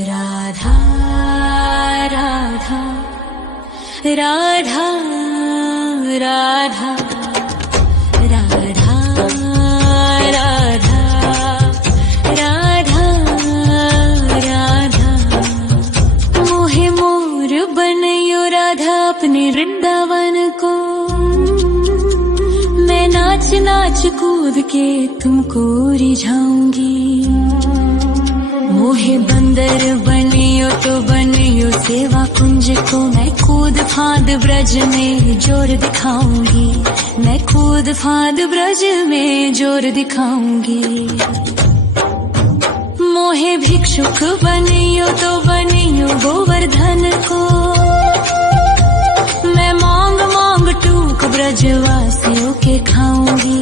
राधा राधा राधा राधा राधा राधा राधा राधा मोहे मोर बनयो राधा अपने वृंदावन को। मैं नाच नाच कूद के तुमको रिझाऊंगी। मोहे बंदर बनियो तो बनियो सेवा कुंज को। मैं कूद फांद ब्रज में जोर दिखाऊंगी। मैं कूद फांद ब्रज में जोर दिखाऊंगी। मोहे भिक्षुक बनियो तो बनियो गोवर्धन को। मैं मांग मांग टूक ब्रजवासियों के खाऊंगी।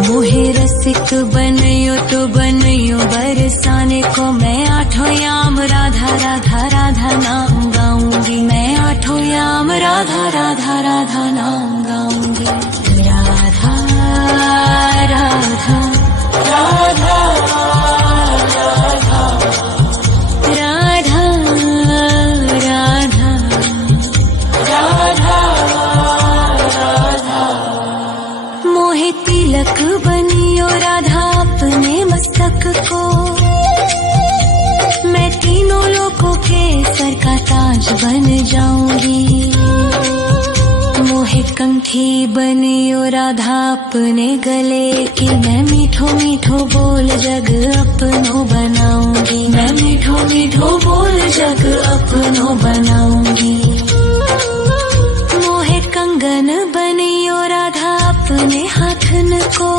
मोहे रसिक बनियो तो बनियो बरसाने को। मैं आठों याम राधा राधा राधा नाम गाऊंगी। मैं आठों याम राधा राधा राधा नाम गाऊंगी। राधा राधा राधा राधा राधा राधा राधा मोहे तिलक बनियो राधा अपने मस्तक को। मैं तीनों लोगों के सर का ताज बन जाऊंगी। मोहे कंठी बनियो राधा अपने गले की। मैं मीठो मीठो बोल जग अपनो बनाऊंगी। मैं मीठो मीठो बोल जग अपनो बनाऊंगी। मोहे कंगन बनियो राधा अपने हाथन को।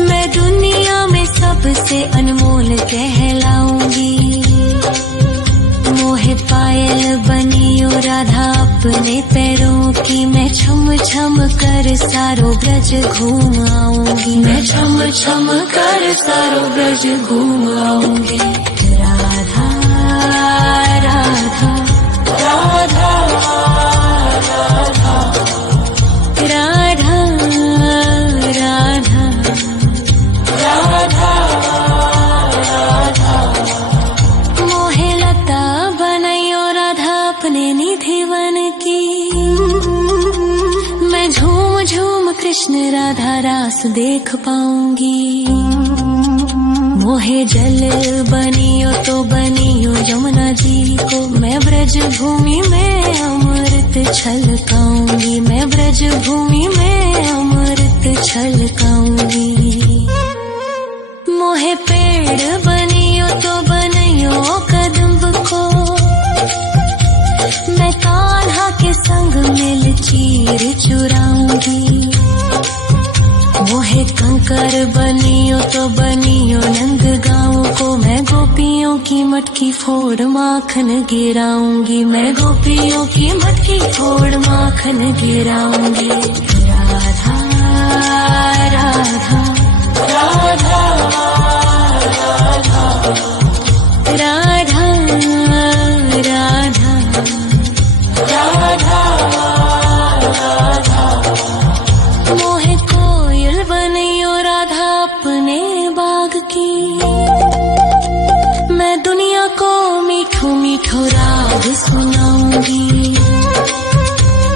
मैं दुनिया में सबसे अनमोल कहलाऊंगी। मोहे पायल बनियो राधा अपने पैरों की। मैं छम छम कर सारो ब्रज घूम आऊंगी। मैं छम छम कर सारो ब्रज घूम आऊंगी। राधा राधा राधा राधा राधा राधा राधा राधा मोहे लता बनयो राधा अपने निधिवन की। मैं झूम झूम कृष्ण राधा रास देख पाऊंगी। मोहे जल बनियो तो बनियो यमुना जी को। मैं ब्रज भूमि में अमृत छलकाऊंगी। मैं ब्रज भूमि में अमृत छलकाऊंगी। मोहे पेड़ बनियो तो बनियो कदम्ब को। मैं कान्हा के संग मिल चीर चुराऊंगी। मोहे कंकर बनियो तो बनियो नंद गाँव को। मैं गोपियों की मटकी फोड़ माखन गिराऊंगी। मैं गोपियों की मटकी फोड़ माखन गिराऊंगी। राधा राधा राधा राधा राधा राधा राधा मोहे कोयल बनियो राधा अपने बाग की। मैं दुनिया को मीठो मीठो राग सुनाऊंगी।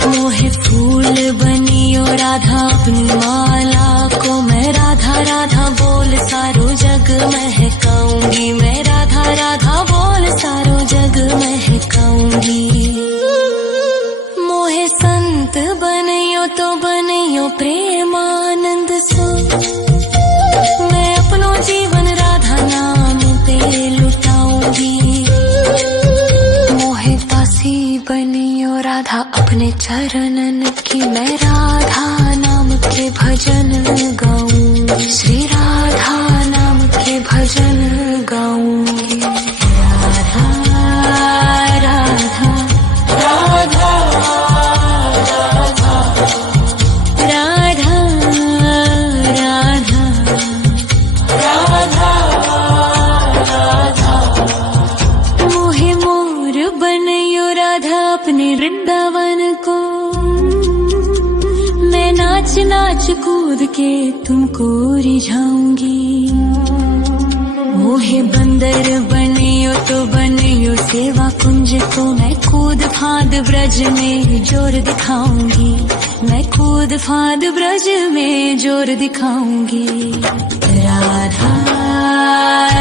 मोहे फूल बनियो राधा अपनी माला को। मैं राधा राधा बोल सारो जग महकाऊंगी। मैं राधा राधा बोल सारो जग महकाऊंगी। मोहे संत बनियो तो बनियो प्रेमानंद सो। मैं अपनो जीवन राधा नाम पे लुटाऊंगी। मोहे दासी बनियो राधा अपने चरणन की। मैं राधा नाम के भजन गाऊंगी। श्री राधा नाम के भजन गाऊंगी। राधा राधा राधा राधा राधा राधा राधा राधा मोहे मोर बनयो राधा अपने वृंदावन को। मैं नाच नाच कूद के तुमको रिझाऊंगी। मोहे बंदर बनियो तो बनियो सेवा कुंज को मैं कूद फाद ब्रज में जोर दिखाऊंगी, मैं कूद फाद ब्रज में जोर दिखाऊंगी। राधा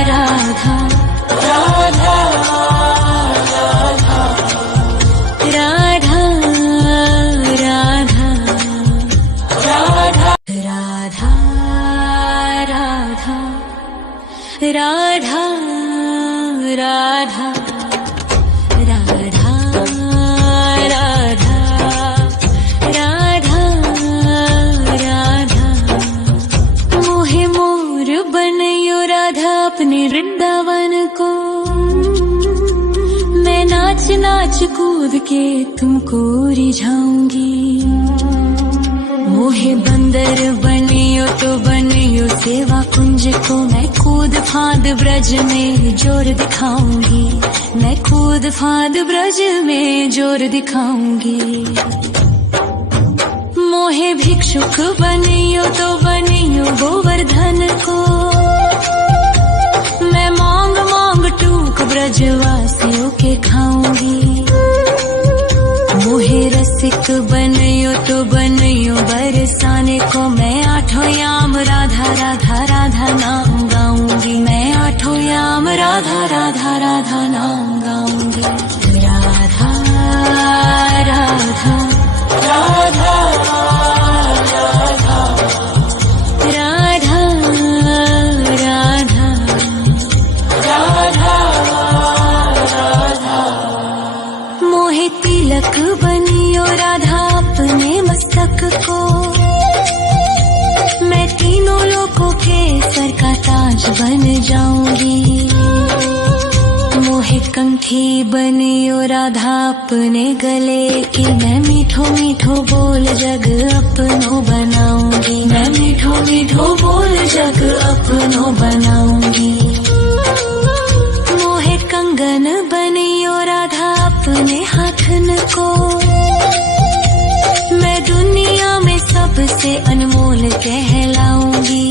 राधा राधा राधा राधा राधा राधा राधा राधा राधा राधा राधा राधा राधा मोहे मोर बनयो राधा अपने वृंदावन को, मैं नाच नाच कूद के तुमको रिझाऊंगी। मोहे बंदर बनियो तो बनियो सेवा कुंज को मैं कूद फाद ब्रज में जोर दिखाऊंगी, मैं कूद फाद ब्रज में जोर दिखाऊंगी। मोहे भिक्षुक बनियो तो बनियो गोवर्धन को, मैं मांग मांग टूक ब्रजवासियों के खाऊंगी। मोहे रसिक बनियो तो बनियो बरसाने को, मैं आठों याम राधा राधा राधा नाम गाऊंगी, मैं आठों याम राधा राधा राधा नाम गाऊंगी। राधा राधा राधा राधा राधा राधा राधा मोहे तिलक बनियो राधा अपने मस्तक को, मैं तीनों लोगों के सर का ताज बन जाऊंगी। मोहे कंठी बनियो राधा अपने गले की, मैं मीठो मीठो बोल जग अपनो बनाऊंगी, मैं मीठो मीठो बोल जग अपनो बनाऊंगी। मोहे कंगन बनियो राधा अपने हाथन को, मैं दुनिया में सबसे अनमोल कहलाऊंगी।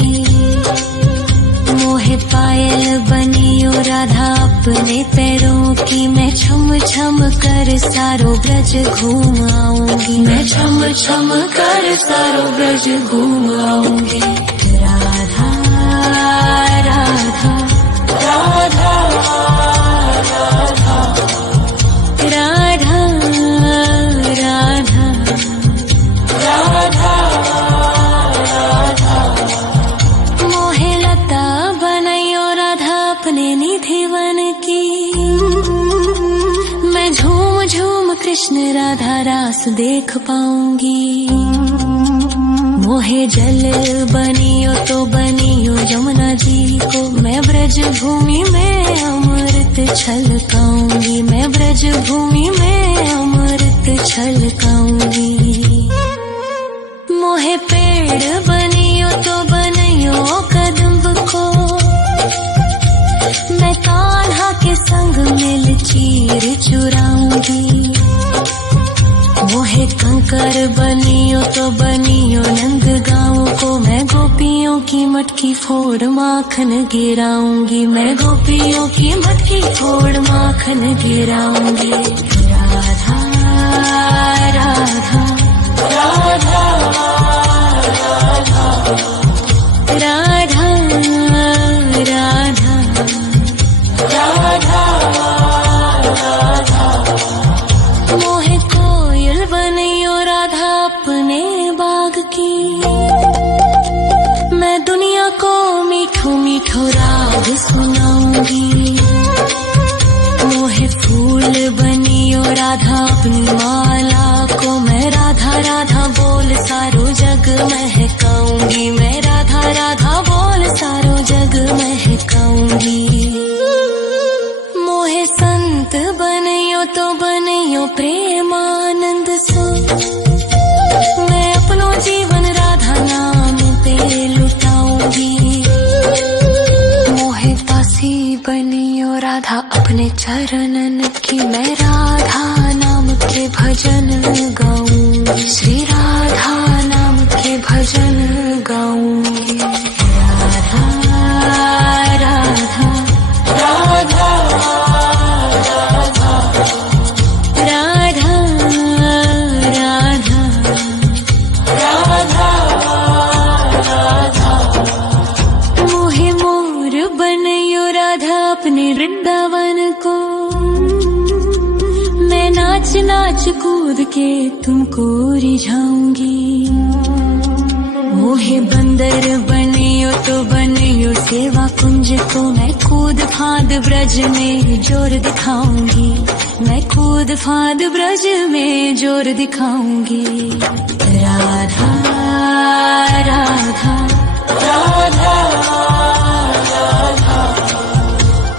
मोहे पायल बनियो राधा अपने पैरों की, मैं छम छम कर सारो ब्रज घूम आऊंगी, मैं छम छम कर सारो ब्रज घूम आऊंगी। राधा राधा राधा राधा राधा राधा राधा राधा मोहे लता बनयो राधा अपने निधिवन की, मैं झूम झूम कृष्ण राधा रास देख पाऊंगी। मोहे जल बनियो तो बनियो यमुना जी को, मैं ब्रज भूमि में अमृत छलकाऊंगी, मैं ब्रज भूमि में अमृत छलकाऊंगी। मोहे पेड़ बनियो तो बनियो कदम्ब को, मैं कान्हा के संग मिल चीर चुराऊंगी। मोहे कंकर बनियो तो बनियो नंद गाँव को, मैं गोपियों की मटकी फोड़ माखन गिराऊंगी, मैं गोपियों की मटकी फोड़ माखन गिराऊंगी। राधा राधा राधा राधा राधा राधा राधा मोहे कोयल बनियो राधा अपने बाग की, मैं दुनिया को मीठो मीठो राग सुनाऊंगी। मोहे फूल बनियो राधा अपनी माला को, मैं राधा राधा बोल सारो जग महकाऊंगी, मैं राधा राधा बोल सारो जग महकाऊंगी। मोहे संत बनियो तो बनियो प्रेमानंद सो, मैं अपनो जीवन राधा नाम पे लुटाऊंगी। मोहे दासी बनियो राधा अपने चरणन की, मैं राधा नाम के भजन गाऊंगी, श्री राधा नाम के भजन गाऊंगी। राधा राधा राधा अपने वृंदावन को। मैं नाच नाच कूद के तुमको रिझाऊंगी। मोहे बंदर बनियो तो बनियो सेवा कुंज को। मैं कूद फांद ब्रज में जोर दिखाऊंगी। मैं कूद फांद ब्रज में जोर दिखाऊंगी। राधा राधा राधा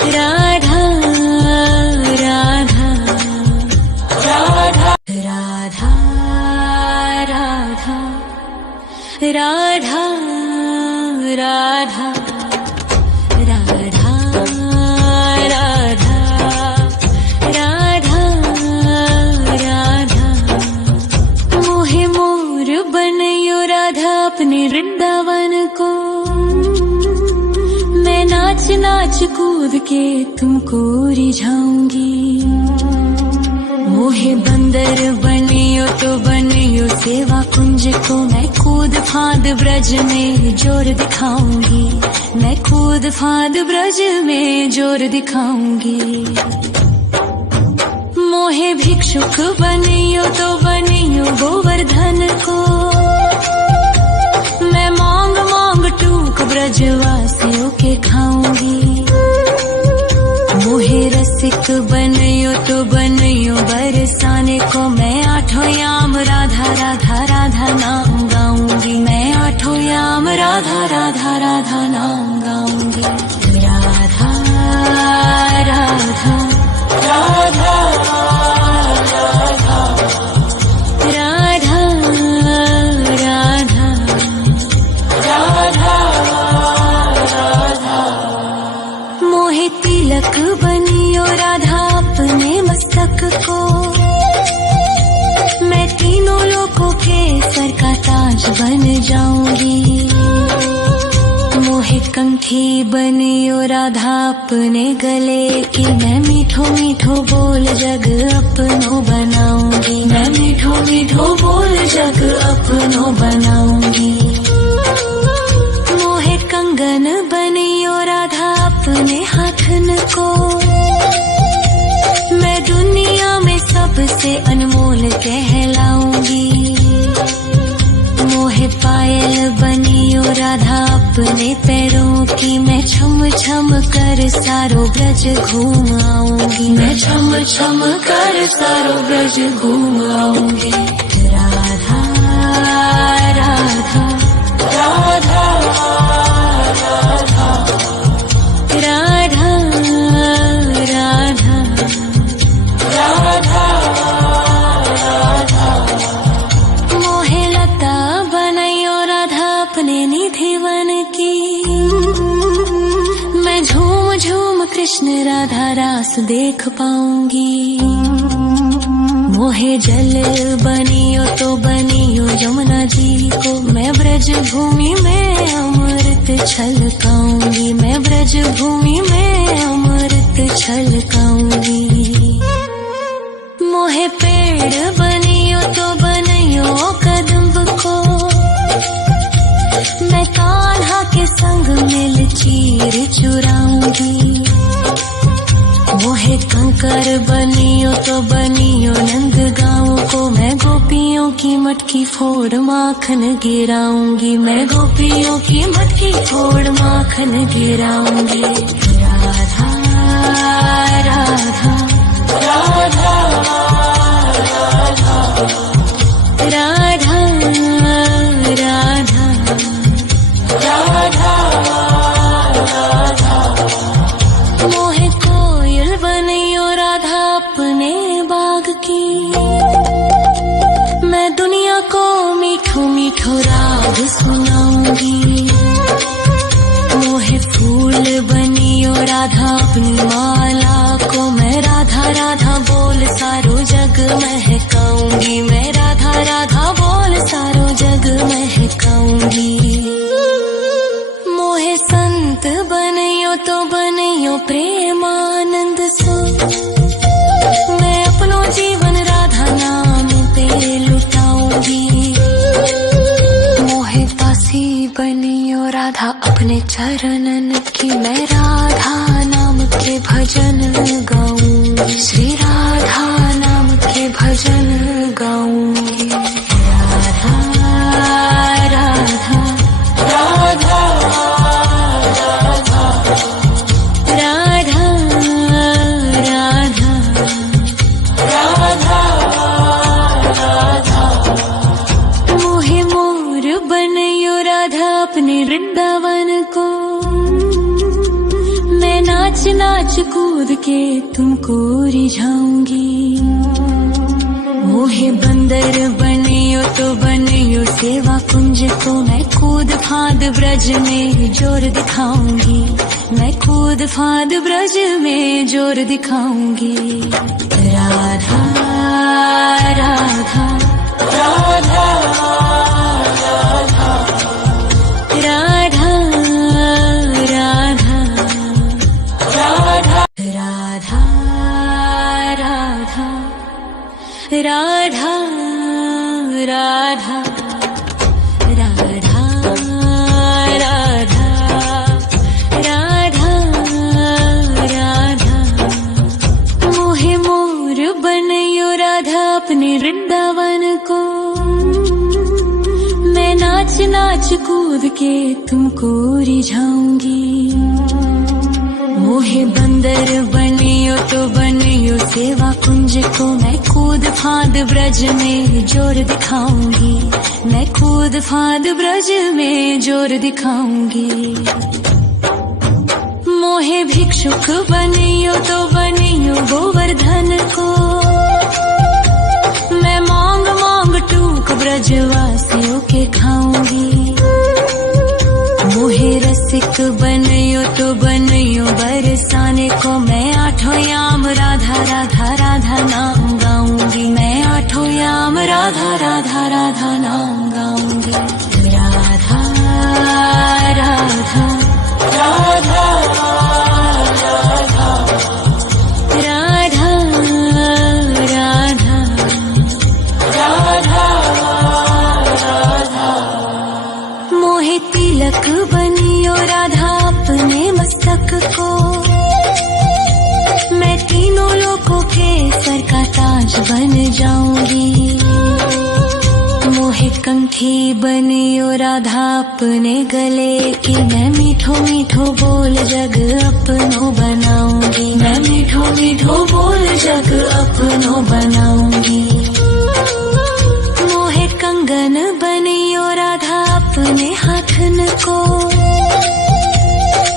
राधा राधा राधा राधा राधा राधा राधा राधा राधा राधा राधा। मोहे मोर बनयो राधा अपने वृंदावन को। मैं नाच नाच कूद के तुमको रिझाऊंगी। मोहे बंदर बनियो तो बनियो सेवा कुंज को। मैं कूद फांद ब्रज में जोर दिखाऊंगी। मैं कूद फांद ब्रज में जोर दिखाऊंगी। मोहे भिक्षुक बनियो तो बनियो गोवर्धन को। मैं मांग मांग टूक ब्रजवासियों के खाऊंगी। मोहे रसिक बनियो तो बनियो बरसाने को। मैं आठों याम राधा राधा राधा नाम गाऊंगी। मैं आठों याम राधा राधा राधा नाम गाऊंगी। राधा राधा राधा राधा राधा राधा राधा। मोहे तिलक बनियो राधा अपने मस्तक को। मैं तीनों लोगों के सर का ताज बन जाऊंगी। मोहे कंठी बनियो राधा अपने गले की। मैं मीठो मीठो बोल जग अपनो बनाऊंगी। मैं मीठो मीठो बोल जग अपनो बनाऊंगी। मोहे कंगन बनियो राधा अपने हाथन को। मैं दुनिया में सबसे अनमोल कहलाऊंगी। मोहे पायल बनियो राधा अपने पैरों की। मैं छम छम कर सारो ब्रज घूम आऊंगी। मैं छम छम कर सारो ब्रज घूम आऊंगी। राधा राधा राधा राधा राधा राधा राधा राधा। मोहे लता बनयो राधा अपने निधिवन की। मैं झूम झूम कृष्ण राधा रास देख पाऊंगी। मोहे जल बनियो तो बनियो यमुना जी को। मैं ब्रज भूमि में अमृत छलकाऊंगी। मैं ब्रज भूमि में अमृत छलकाऊंगी। मोहे पेड़ बनियो तो बनियो कदम्ब को। मैं कान्हा के संग मिल चीर चुराऊंगी। मोहे कंकर बनियो तो बनियो नंद गाँव को। मैं गोपियों की मटकी फोड़ माखन गिराऊंगी। मैं गोपियों की मटकी फोड़ माखन गिराऊंगी। राधा राधा राधा राधा राधा राधा राधा। मोहे कोयल बनियो राधा अपने बाग की। मैं दुनिया को मीठो मीठो राग सुनाऊंगी। मोहे फूल बनियो राधा अपनी माला को। मैं राधा राधा बोल सारो जग महकाऊंगी। मैं राधा राधा बोल सारो जग महकाऊंगी। मोहे संत बनियो तो बनियो प्रेमानंद सो। मैं अपनो जीवन राधा नाम पे लुटाऊंगी। मोहे दासी बनियो राधा अपने चरणन की। मैं राधा नाम के नाच कूद के तुमको रिझाऊंगी। मोहे बंदर बनियो तो बनियो सेवा कुंज को मैं कूद फांद ब्रज में जोर दिखाऊंगी। मैं कूद फांद ब्रज में जोर दिखाऊंगी। राधा राधा राधा राधा राधा राधा राधा राधा राधा राधा राधा राधा राधा राधा मोहे मोर बनयो राधा अपने वृंदावन को। मैं नाच नाच कूद के तुमको रिझाऊंगी। मोहे बंदर बनियो तो बनियो सेवा कुंज को मैं कूद फांद ब्रज में जोर दिखाऊंगी। मैं कूद फांद ब्रज में जोर दिखाऊंगी। मोहे भिक्षुक बनियो तो बनियो गोवर्धन को। मैं मांग मांग टूक ब्रजवासियों के खाऊंगी। मोहे रसिक बनियो तो बनियो बरसाने को मैं आठों याम राधा राधा राधा नाम गाऊंगी। मैं आठों याम राधा राधा राधा नाम गाऊंगी। राधा राधा राधा राधा राधा राधा राधा मोहे तिलक बनियो राधा अपने मस्तक को। मैं तीनों लोगों के सर का ताज बन जाऊंगी। मोहे कंठी बनियो राधा अपने गले की। मैं मीठो मीठो बोल जग अपनो बनाऊंगी। मैं मीठो मीठो बोल जग अपनो बनाऊंगी। मोहे कंगन बनियो राधा अपने हाथन को।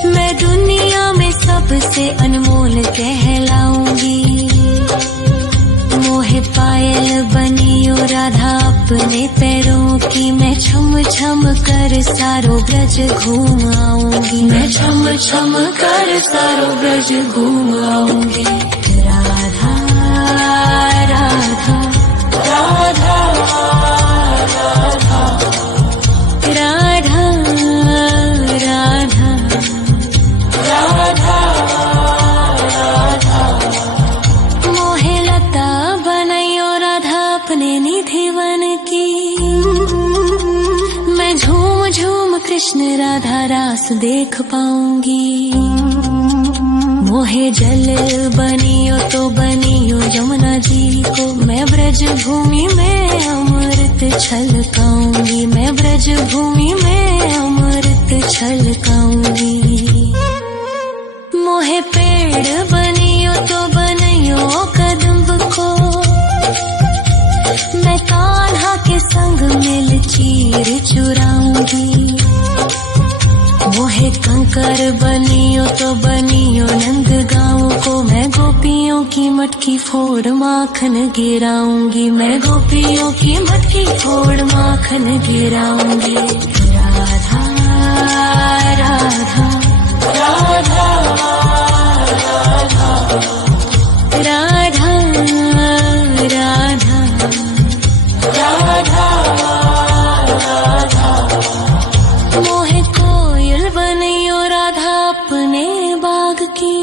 मैं दुनिया में सबसे अनमोल कहलाऊंगी। मोहे पायल बनियो राधा अपने पैरों की। मैं छम छम कर सारो ब्रज घूम आऊंगी। मैं छम छम कर सारो ब्रज घूम आऊंगी। राधा राधा राधा राधा राधा राधा राधा राधा मोहे लता बनयो राधा अपने निधिवन की। मैं झूम झूम कृष्ण राधा रास देख पाऊंगी। मोहे जल बनियो तो बनियो यमुना जी को। मैं ब्रज भूमि में अमृत छलकाऊंगी। मैं ब्रज भूमि में अमृत छलकाऊंगी। मोहे पेड़ बनियो तो बनियो कदम्ब को। मैं कान्हा के संग मिल चीर चुराऊंगी। मोहे कंकर बनियो तो बनियो नंद गाँव को। मैं गोपियों की मटकी फोड़ माखन गिराऊंगी। मैं गोपियों की मटकी फोड़ माखन गिराऊंगी। राधा राधा राधा राधा राधा राधा राधा मोहे कोयल बनियो राधा अपने बाग की।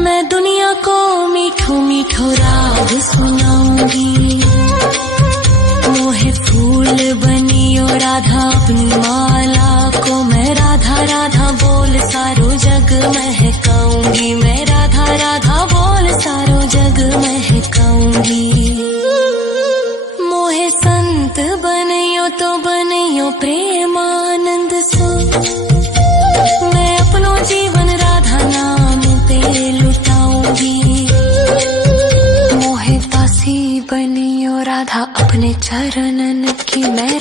मैं दुनिया को मीठो मीठो राग सुनाऊंगी। मोहे फूल बनियो राधा अपनी माला को। मैं राधा राधा बोल सारो जग महकाऊंगी। मैं राधा राधा बोल सारो जग महकाऊंगी। मोहे संत बनियो तो बनियो प्रेमानंद सो। मैं अपनो जीवन राधा नाम पे लुटाऊंगी। मोहे दासी बनियो राधा अपने चरणन की। मैं